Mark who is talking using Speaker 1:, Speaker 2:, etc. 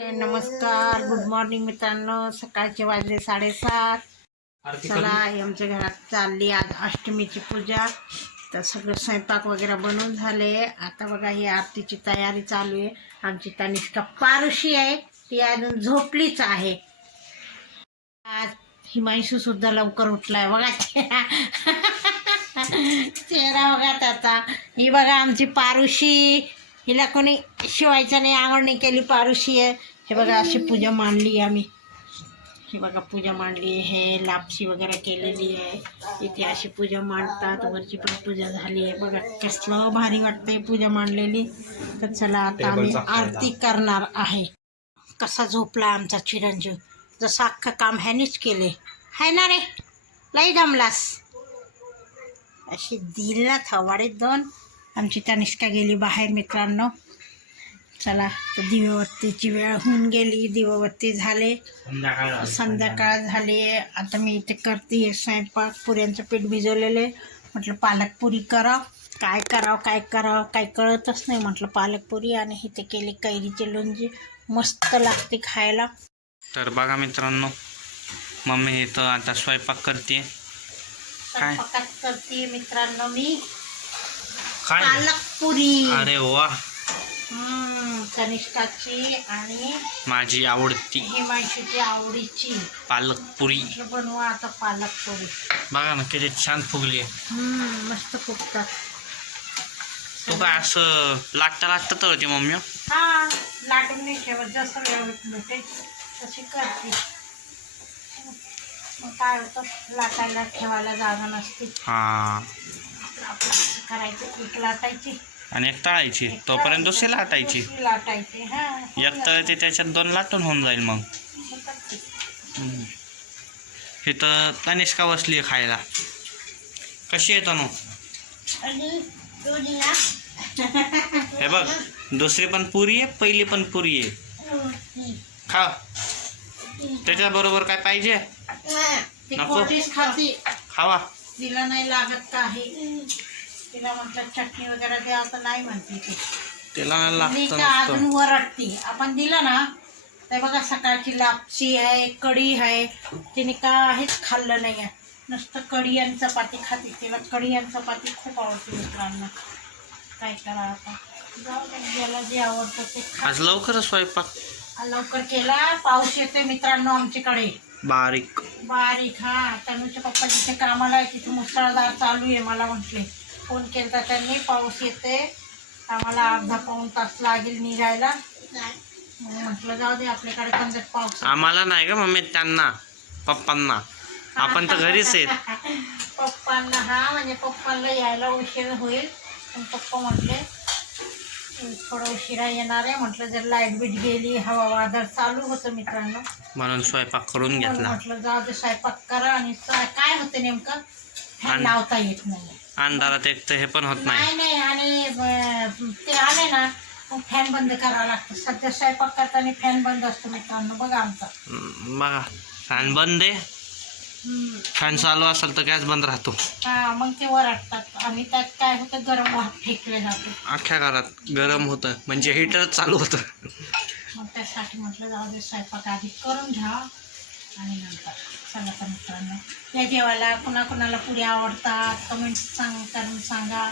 Speaker 1: नमस्कार good morning मित्रांनो. सकाळचे वाजले साडेसात. चला हे आमच्या घरात चालली आज अष्टमीची पूजा. तर सगळं स्वयंपाक वगैरे बनवून झाले. आता बघा ही आरतीची तयारी चालू आहे. आमची तनिष्का पारुशी आहे. ती अजून झोपलीच आहे. आज हिमांशू सुद्धा लवकर उठलाय. बघा चेहरा बघा त्याचा. ही बघा आमची पारुशी. हिला कोणी शिवायचं नाही आवड नाही केली पारुशी आहे. हे बघा अशी पूजा मांडली आम्ही. हे बघा पूजा मांडली हे लापशी वगैरे केलेली आहे. इथे अशी पूजा मांडतात. वरची पण पूजा झाली आहे. बघा कसलं भारी वाटतंय पूजा मांडलेली. तर चला आता आम्ही आरती करणार आहे. कसा झोपला आमचा चिरंजीव? जसं अख्खं काम ह्यानीच केले. हाय ना रे? लई दमलास. अशी दिल ना थवाडीत दोन. आमची तनिष्का गेली बाहेर मित्रांनो. चला तर दिव्यवत्तीची वेळ होऊन गेली. दिव्यवत्ती झाले. संध्याकाळ झाली. आता मी इथे करते स्वयंपाक. पुऱ्यांचं पीठ भिजवलेले म्हटलं पालकपुरी करावं काय करावं काय करावं काय कळतच नाही. म्हटलं पालकपुरी आणि इथे केली कैरीची लोणची. मस्त लागते खायला.
Speaker 2: तर बघा मित्रांनो मम्मी इथं आता स्वयंपाक करते. काय?
Speaker 1: स्वयंपाकात करते मित्रांनो मी.
Speaker 2: काय?
Speaker 1: पालकपुरी
Speaker 2: अरे वा.
Speaker 1: हम्म, कनिष्काची आणि
Speaker 2: माझी आवडती.
Speaker 1: हिमांशूची आवडीची.
Speaker 2: पालक पुरी.
Speaker 1: म्हटलं बनवा आता पालकपुरी
Speaker 2: बघा ना किती छान फुगली
Speaker 1: हम्म, मस्त फुगतात.
Speaker 2: तो काय असं लागता लागता तर होती मम्मी?
Speaker 1: हा लाटून नाही ठेवत. जसं वेळ भेटेल तशी करते. मग काय होतं? लाटायला ठेवायला जागा नसते.
Speaker 2: हा.
Speaker 1: आपलं असं करायचं पीठ लाटायची.
Speaker 2: आणि एक तळायची. तोपर्यंत दुसरी लाटायची.
Speaker 1: दुसरी लाटायची हा.
Speaker 2: एक तळते त्याच्यात दोन लाटून होऊन जाईल मग. हम्म. इथं तनिष्का बसली आहे खायला. कशी आहे तनू?
Speaker 1: आणि दोन्हीला
Speaker 2: हे बघ दुसरी पण पुरी आहे पहिली पण पुरी आहे. खा. त्याच्या बरोबर काय पाहिजे?
Speaker 1: ती
Speaker 2: नको.
Speaker 1: कोटीच खाती.
Speaker 2: खावा.
Speaker 1: तिला नाही लागत काही तिला म्हटलं चटणी वगैरे द्या तर नाही म्हणते ती.
Speaker 2: त्याला
Speaker 1: मी
Speaker 2: लागतं
Speaker 1: का अजून
Speaker 2: नसतं
Speaker 1: वरटती आपण दिलं ना तर बघा सकाळची लापशी आहे कढी आहे. तिने काहीच खाल्लं नाही आहे नुसतं कढी आणि चपाती खाते. तिला कढी आणि चपाती खूप आवडते मित्रांना. काय करा आता. जाऊ दे, ज्याला जे आवडतं ते खा.
Speaker 2: आज लवकरच स्वयंपाक.
Speaker 1: लवकर केला. पाऊस येतोय मित्रांनो आमच्याकडे.
Speaker 2: बारीक.
Speaker 1: बारीक हा. तनुच्या पप्पा जिथे कामाला आहे तिथे मुसळधार चालू आहे मला म्हटले. फोन केला त्यांनी पाऊस येते आम्हाला अर्धा पाऊण तास लागेल निघायला. म्हटलं जाऊ दे आपल्याकडे पण जर पाऊस
Speaker 2: आम्हाला नाही का मम्मी त्यांना पप्पांना. आपण तर घरीच आहेत.
Speaker 1: पप्पांना हा म्हणजे पप्पांना यायला उशीर होईल. पण पप्पा म्हटले थोडं उशिरा येणार आहे. म्हटलं जर लाइट बीट गेली हवा वादळ चालू होतं मित्रांनो.
Speaker 2: म्हणून स्वयंपाक करून घेतला.
Speaker 1: म्हटलं जाऊ दे स्वयंपाक करा आणि काय होतं नेमकं? लावता येत नाही
Speaker 2: अंधारात एक तर हे पण होत नाही.
Speaker 1: नाही नाही आणि ते आले ना मग फॅन बंद करावा लागतो. सध्या स्वयंपाक करताना फॅन बंद असतो मित्रांनो बघा आमचा.
Speaker 2: हम्म, बघा फॅन बंद आहे.
Speaker 1: हम्म.
Speaker 2: फॅन चालू असेल तर गॅस बंद राहतो.
Speaker 1: हा मग ते वरटतात आणि त्यात काय होतं गरम भात फेकले जाते.
Speaker 2: अख्ख्या घरात गरम होतं. म्हणजे हिटर चालू होतं.
Speaker 1: मग त्यासाठी म्हटलं जाऊ दे स्वयंपाक आधी करून घ्या. आणि नंतर. सांगा तर मित्रांनो या जेवायला कुणाकुणाला पुऱ्या आवडतात कमेंट सांग करून सांगा.